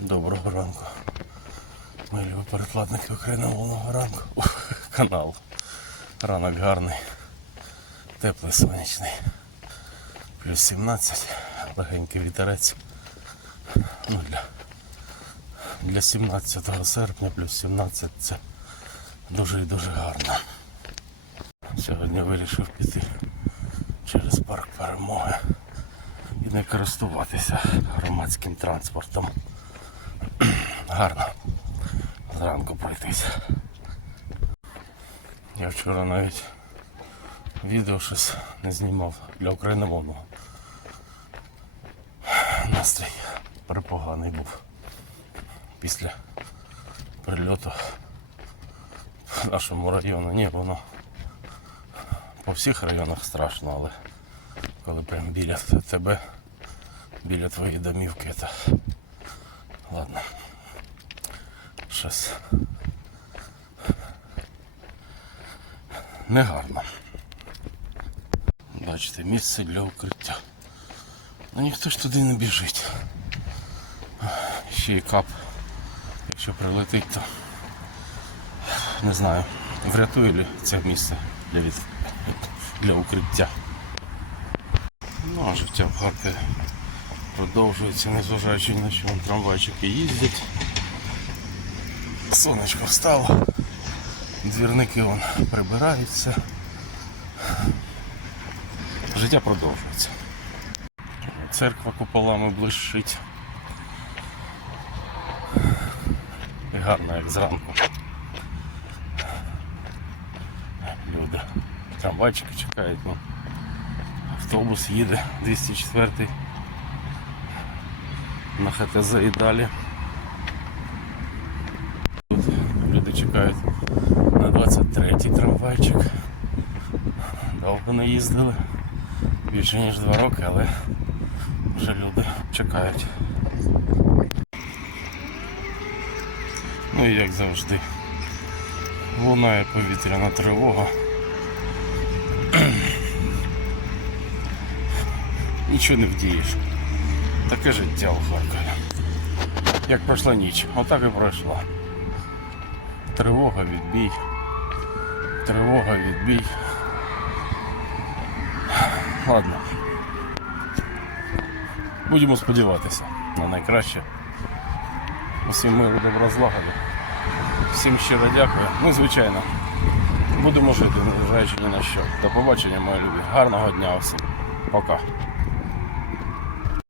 Доброго ранку. Мої любі перекладники україномовного ранку. Ух, канал. Ранок гарний. Теплий сонячний. Плюс 17. Легенький вітерець. Ну, для, для 17 серпня плюс 17 це дуже і дуже гарно. Сьогодні вирішив піти через парк перемоги і не користуватися громадським транспортом. Гарно зранку пройтись. Я вчора навіть відео щось не знімав для україномовного. Настрій перепоганий був після прильоту в нашому району. Ні, воно по всіх районах страшно, але коли прям біля тебе, біля твоєї домівки, це ладно. Щось негарно. Бачите, місце для укриття. Ну ніхто ж туди не біжить. Ще й кап. Якщо прилетить, то не знаю, врятує ли це місце для, від... для укриття. Ну, а життя в Харкові продовжується, незважаючи на що трамвайчики їздять. Сонечко встало, двірники вон прибираються. Життя продовжується. Церква куполами блищить. І гарно, як зранку. Люди. Трамвайчики чекають. Ну. Автобус їде 204 на ХТЗ і далі. Тут люди чекають на 23-й трамвайчик. Довго не їздили. Більше ніж два роки, але вже люди чекають. Ну і як завжди. Лунає повітряна тривога. Нічого не вдієш. Таке життя у Харкові. Як пройшла ніч, отак і пройшла. Тривога, відбій. Тривога, відбій. Ладно. Будемо сподіватися на найкраще. Усім миру добра злагоди. Всім щиро дякую. Ну, звичайно, будемо жити, незважаючи ні на що. До побачення, мої любі. Гарного дня всім. Пока.